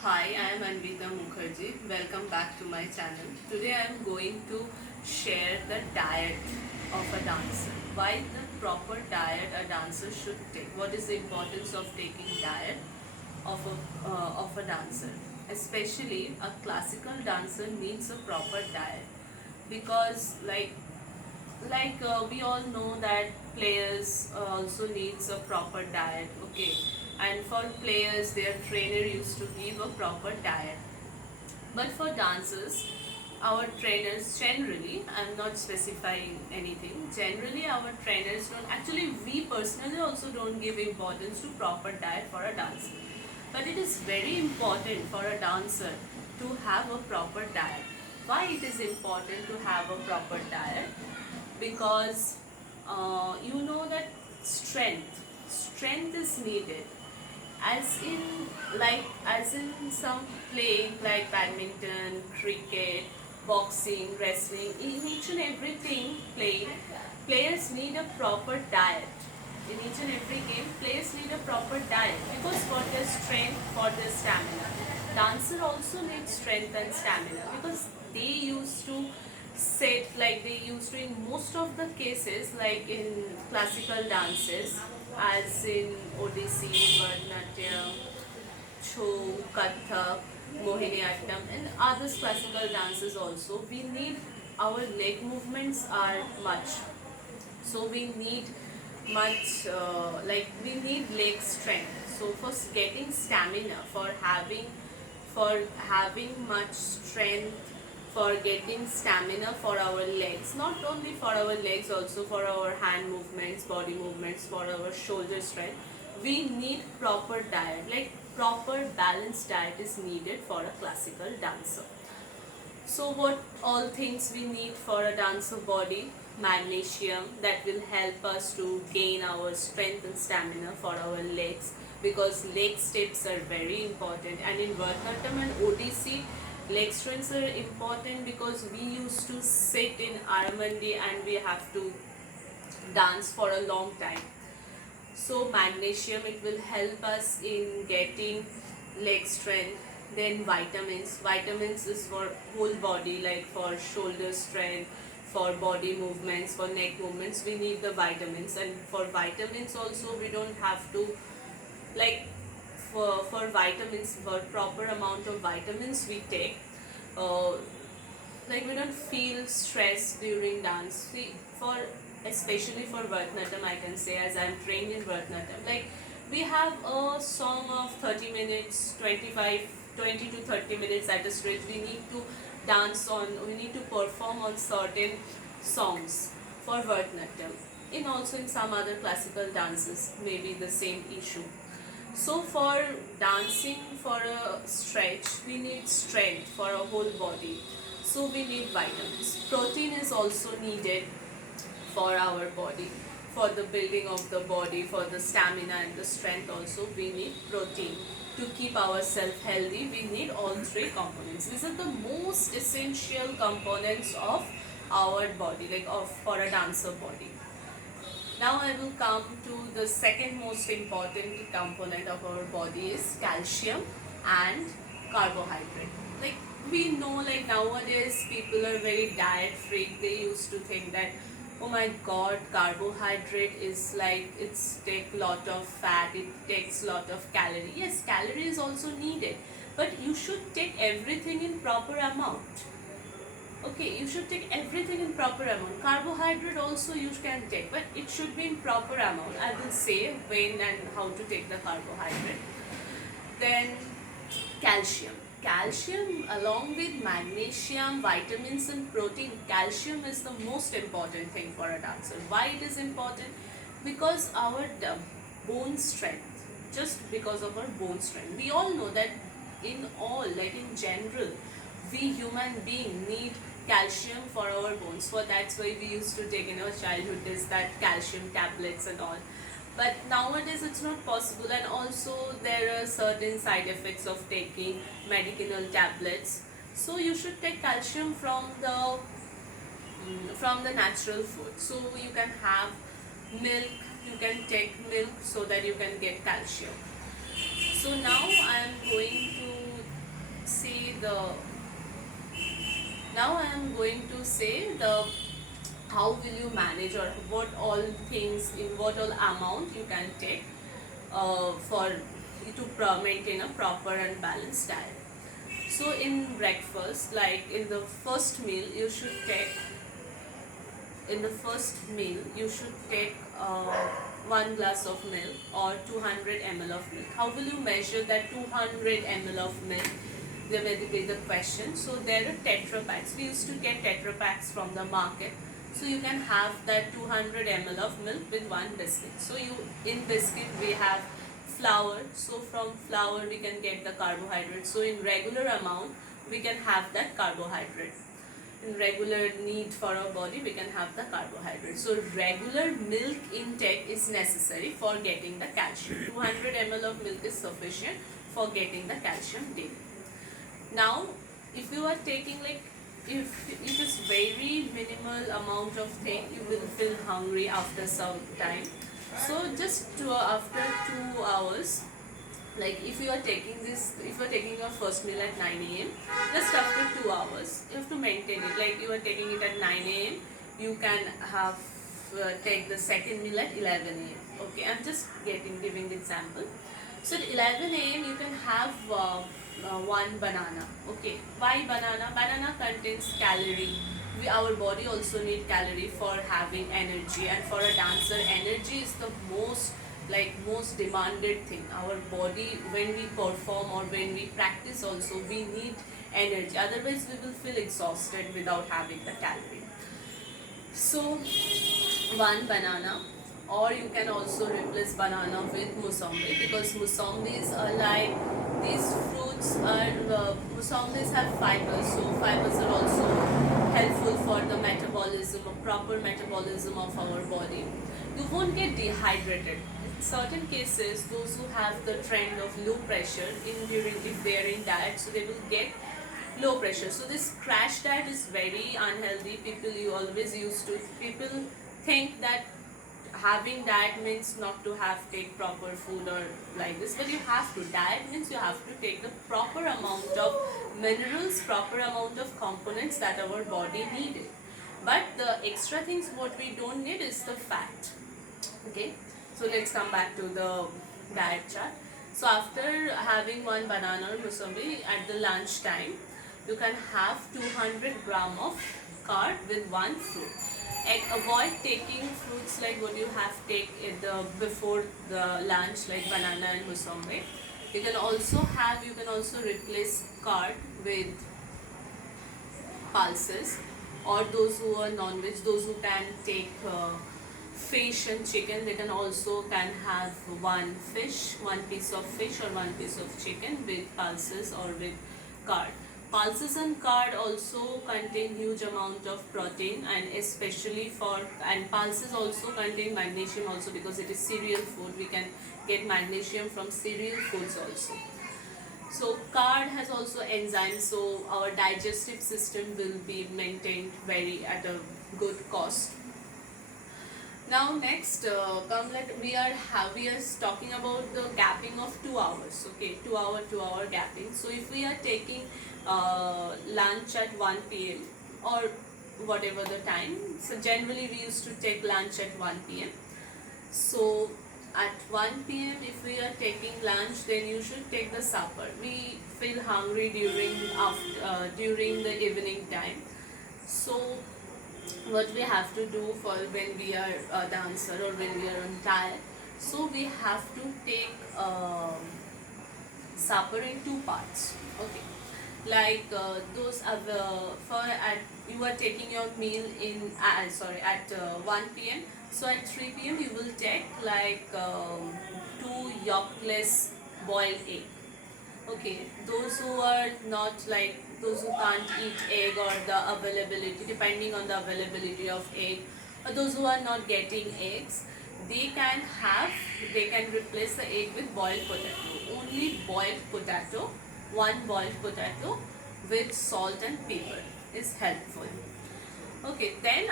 Hi, I am Anvita Mukherjee. Welcome back to my channel. Today I am going to share the diet of a dancer. Why the proper diet a dancer should take. What is the importance of taking diet of a dancer? Especially a classical dancer needs a proper diet because we all know that players also needs a proper diet, okay, and for players their trainer used to give a proper diet, but for dancers our trainers generally, I'm not specifying anything, generally our trainers don't, actually we personally also don't give importance to proper diet for a dancer, but it is very important for a dancer to have a proper diet. Why it is important to have a proper diet? Because you know that strength is needed, as in as in some playing like badminton, cricket, boxing, wrestling, in each and everything playing, players need a proper diet. In each and every game players need a proper diet because for their strength, for their stamina, dancer also needs strength and stamina because they used to sit, like they used to in most of the cases, like in classical dances, as in Odissi, Bharatanatyam, Chho, Kathak, Mohiniyattam, and other classical dances also, we need, our leg movements are much, so we need we need leg strength. So for getting stamina, for having much strength, for getting stamina for our legs, not only for our legs, also for our hand movements, body movements, for our shoulder strength, we need proper diet, like proper balanced diet is needed for a classical dancer. So what all things we need for a dancer body? Magnesium, that will help us to gain our strength and stamina for our legs, because leg steps are very important, and in Bharatanatyam and Odissi leg strengths are important because we used to sit in Aramandi and we have to dance for a long time. So magnesium, it will help us in getting leg strength. Then vitamins is for whole body, like for shoulder strength, for body movements, for neck movements, we need the vitamins. And for vitamins also, we don't have to, like, for vitamins, for proper amount of vitamins we take, uh, like we don't feel stress during dance. See, for especially for Bharatanatyam, I can say, as I'm trained in Bharatanatyam, like we have a song of 30 minutes, 20 to 30 minutes at a stretch. We need to dance on, we need to perform on certain songs for Bharatanatyam. In also in some other classical dances, maybe the same issue. So for dancing for a stretch, we need strength for a whole body. So we need vitamins. Protein is also needed for our body, for the building of the body, for the stamina and the strength also we need protein. To keep ourselves healthy, we need all three components. These are the most essential components of our body, like of for a dancer body. Now I will come to the second most important component of our body is calcium and carbohydrate. Like we know, like nowadays people are very diet freak. They used to think that, oh my god, carbohydrate is like, it's take lot of fat, it takes lot of calorie. Yes, calorie is also needed, but you should take everything in proper amount. Okay, you should take everything in proper amount. Carbohydrate also you can take, but it should be in proper amount. I will say when and how to take the carbohydrate. Then calcium. Calcium along with magnesium, vitamins and protein. Calcium is the most important thing for a dancer. Why it is important? Because our bone strength. Just because of our bone strength. We all know that in all, like in general, we human being need calcium for our bones. For that's why we used to take in our childhood is that calcium tablets and all. But nowadays it's not possible, and also there are certain side effects of taking medicinal tablets. So you should take calcium from the natural food. So you can have milk, you can take milk so that you can get calcium. So now I am going to see the now I am going to say the how will you manage, or what all things, in what all amount you can take for to maintain a proper and balanced diet. So in breakfast, like in the first meal, you should take one glass of milk or 200 ml of milk. How will you measure that 200 ml of milk? There may be the question. So there are Tetra packs. We used to get Tetra packs from the market. So you can have that 200 ml of milk with one biscuit. So in biscuit we have flour. So from flour we can get the carbohydrate. So in regular amount we can have that carbohydrate. In regular need for our body we can have the carbohydrate. So regular milk intake is necessary for getting the calcium. 200 ml of milk is sufficient for getting the calcium daily. Now if you are taking if it is very minimal amount of thing, you will feel hungry after some time. So just after 2 hours, like if you are taking your first meal at 9 a.m, just after 2 hours you have to maintain it. Like you are taking it at 9 a.m, you can have take the second meal at 11 a.m. Okay, I'm just giving the example. So at 11 a.m you can have one banana. Okay, why banana? Banana contains calorie. Our body also need calorie for having energy, and for a dancer energy is the most demanded thing. Our body, when we perform or when we practice also, we need energy, otherwise we will feel exhausted without having the calorie. So one banana, or you can also replace banana with musambi, because musambis are like, these fruits are musambis have fibers, so fibers are also helpful for the metabolism, or proper metabolism of our body. You won't get dehydrated. In certain cases, those who have the trend of low pressure if they are in diet, so they will get low pressure. So this crash diet is very unhealthy. People think that having diet means not to take proper food or like this, but you have to. Diet means you have to take the proper amount of minerals, proper amount of components that our body needed. But the extra things what we don't need is the fat. Okay, so let's come back to the diet chart. So after having one banana or musambi at the lunch time, you can have 200 gram of carb with one fruit. Avoid taking fruits like what you have take before the lunch, like banana and musambi. You can also replace curd with pulses, or those who are non-veg, those who can take fish and chicken, they can have one piece of fish or one piece of chicken with pulses or with curd. Pulses and curd also contain huge amount of protein, and and pulses also contain magnesium also, because it is cereal food. We can get magnesium from cereal foods also. So curd has also enzymes, so our digestive system will be maintained at a good cost. Now next, we are talking about the gapping of 2 hours. Okay, 2 hour gapping. So if we are taking lunch at 1 p.m. or whatever the time, so generally we used to take lunch at 1 p.m. So at 1 p.m. if we are taking lunch, then you should take the supper. We feel hungry during the evening time. So what we have to do for when we are a dancer or when we are on diet, so we have to take supper in 2 parts. Okay, like you are taking your meal at 1 p.m. So at 3 p.m. you will take 2 yolkless boiled egg. Okay, those who can't eat egg, or the availability, depending on the availability of egg, or those who are not getting eggs, they can replace the egg with boiled potato. Only boiled potato, one boiled potato with salt and pepper is helpful. Okay, then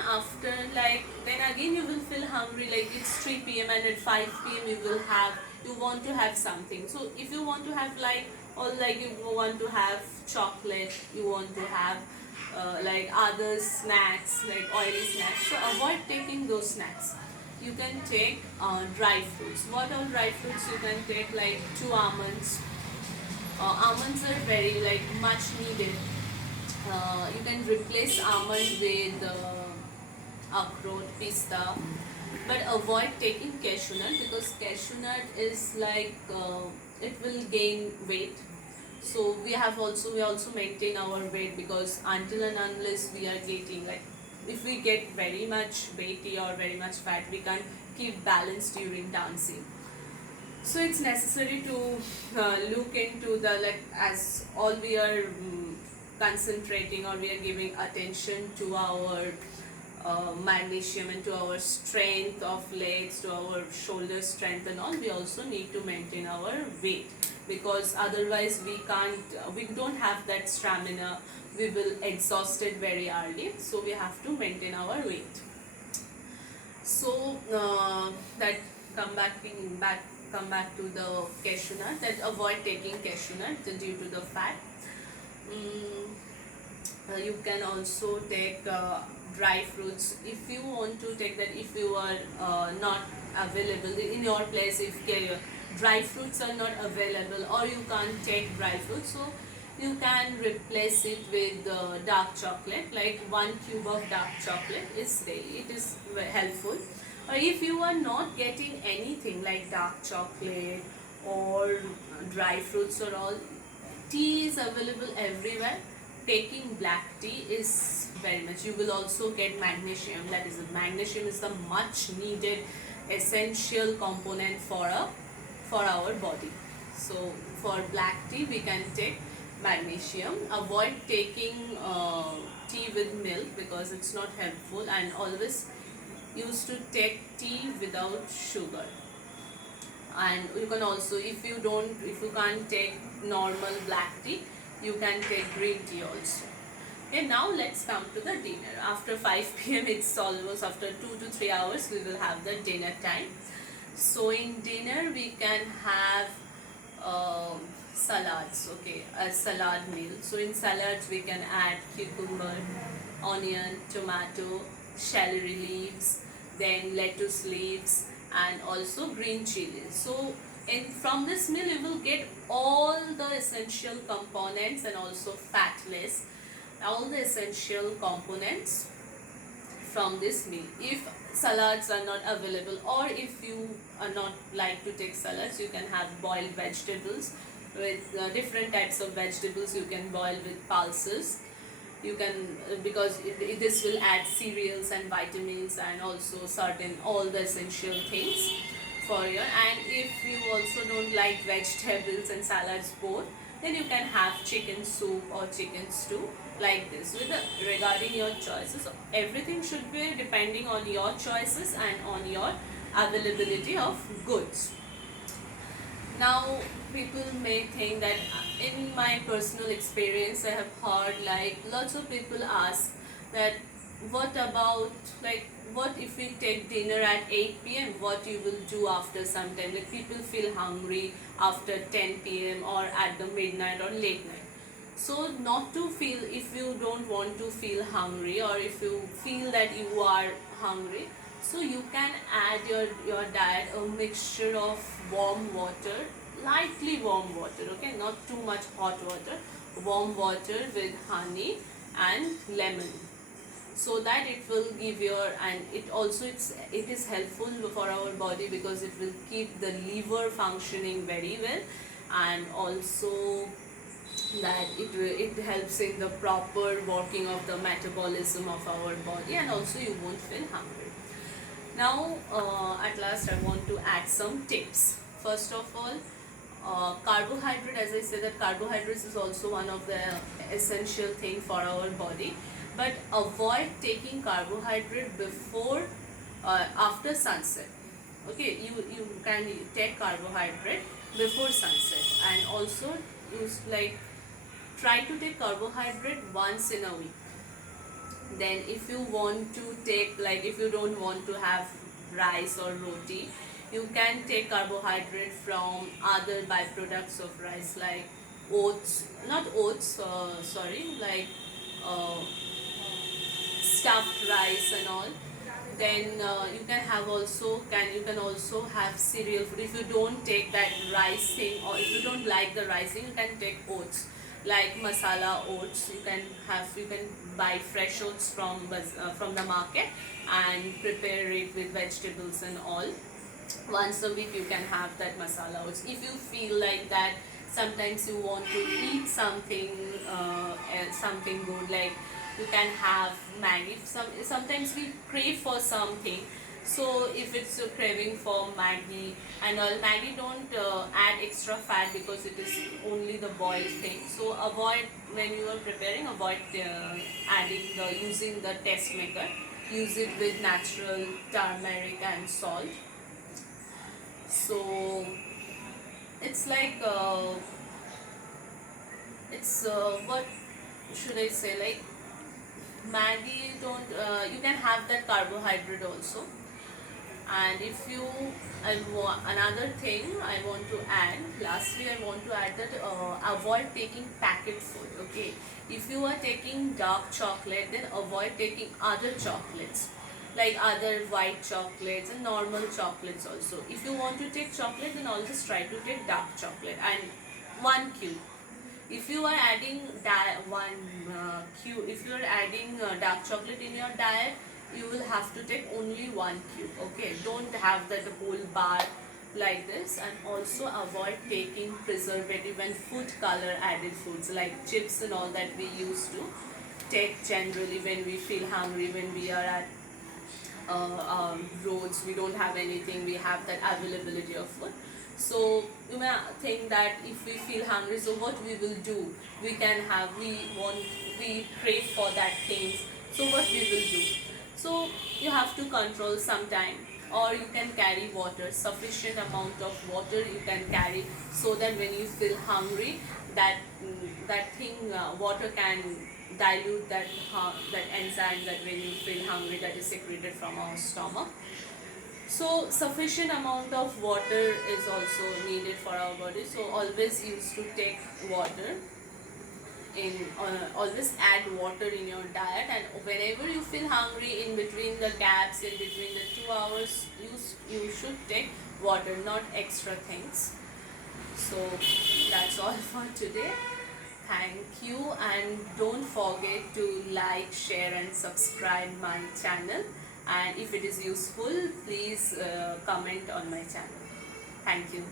again you will feel hungry, like it's 3 p.m. and at 5 p.m. you want to have something. So if you want to have or like you want to have chocolate, you want to have like other snacks like oily snacks, so avoid taking those snacks. You can take dry fruits. What all dry fruits you can take? Like 2 almonds. Almonds are very like much needed. You can replace almond with akhroat, pista, but avoid taking cashew nut because cashew nut is like it will gain weight. So we also maintain our weight, because until and unless we are getting like, if we get very much weighty or very much fat, we can't keep balance during dancing. So it's necessary to look into the, like, as all we are concentrating, or we are giving attention to our magnesium and to our strength of legs, to our shoulder strength and all, we also need to maintain our weight, because otherwise we don't have that stamina, we will exhaust it very early, so we have to maintain our weight. So that come back to the cashew nut, that avoid taking cashew nut due to the fat. You can also take dry fruits if you want to take that. If you are not available in your place, if dry fruits are not available or you can't take dry fruits, so you can replace it with dark chocolate. Like 1 cube of dark chocolate is daily, it is helpful. Or if you are not getting anything like dark chocolate or dry fruits or all, tea is available everywhere. Taking black tea is very much, you will also get magnesium. That is, magnesium is the much needed essential component for our body. So for black tea we can take magnesium. Avoid taking tea with milk because it's not helpful, and always used to take tea without sugar. And you can also, if you can't take normal black tea, you can take green tea also. Okay, now let's come to the dinner. After 5 p.m. it's almost, after 2 to 3 hours we will have the dinner time. So in dinner we can have salads. Okay, a salad meal. So in salads we can add cucumber, onion, tomato, celery leaves, then lettuce leaves, and also green chilies. So from this meal you will get all the essential components, and also fatless, all the essential components from this meal. If salads are not available, or if you are not like to take salads, you can have boiled vegetables with different types of vegetables. You can boil with pulses. You can because this will add cereals and vitamins and also certain all the essential things for you. And if you also don't like vegetables and salads both, then you can have chicken soup or chicken stew like this. Regarding your choices, so everything should be depending on your choices and on your availability of goods. Now people may think that, in my personal experience I have heard like lots of people ask that, what about, like, what if we take dinner at 8 p.m., what you will do after some time? Like, people feel hungry after 10 p.m. or at the midnight or late night. So not to feel, if you don't want to feel hungry, or if you feel that you are hungry, so you can add your diet a mixture of warm water, lightly warm water, okay, not too much hot water, warm water with honey and lemon, so that it will give your, and it is helpful for our body because it will keep the liver functioning very well, and also that it helps in the proper working of the metabolism of our body, and also you won't feel hungry. Now at last I want to add some tips. First of all, carbohydrate, as I said, that carbohydrates is also one of the essential thing for our body, but avoid taking carbohydrate before after sunset. Okay, you can take carbohydrate before sunset, and also use, like, try to take carbohydrate once in a week. Then if you want to take, like, if you don't want to have rice or roti, you can take carbohydrate from other byproducts of rice, like oats, not oats, sorry, like uh, stuffed rice and all. Then you can have also you can also have cereal food. If you don't take that rice thing, or if you don't like the rice thing, you can take oats like masala oats. You can buy fresh oats from the market and prepare it with vegetables and all. Once a week you can have that masala oats. If you feel like that sometimes you want to eat something something good, like you can have Maggi. Sometimes we crave for something, so if it's a craving for Maggi and all, Maggi don't add extra fat because it is only the boiled thing. So avoid, when you are preparing, avoid using the test maker. Use it with natural turmeric and salt. So it's like it's what should I say, like Maggie don't you can have that carbohydrate also. And if you, another thing I want to add, lastly I want to add that avoid taking packet food. Okay, if you are taking dark chocolate, then avoid taking other chocolates, like other white chocolates and normal chocolates also. If you want to take chocolate, then always try to take dark chocolate and one cube. If you are adding if you are adding dark chocolate in your diet, you will have to take only one cube. Okay, don't have that whole bar like this. And also avoid taking preservative and food color added foods like chips and all that we used to take generally when we feel hungry, when we are at roads, we don't have anything, we have that availability of food. So you may think that if we feel hungry, so what we will do, we crave for that things, so what we will do. So you have to control sometime, or you can carry water, sufficient amount of water you can carry, so that when you feel hungry, water can dilute that enzyme, that when you feel hungry, that is secreted from our stomach. So sufficient amount of water is also needed for our body. So always used to take water in always add water in your diet. And whenever you feel hungry, in between the gaps, in between the 2 hours, you should take water, not extra things. So that's all for today. Thank you, and don't forget to like, share and subscribe my channel. And if it is useful, please comment on my channel. Thank you.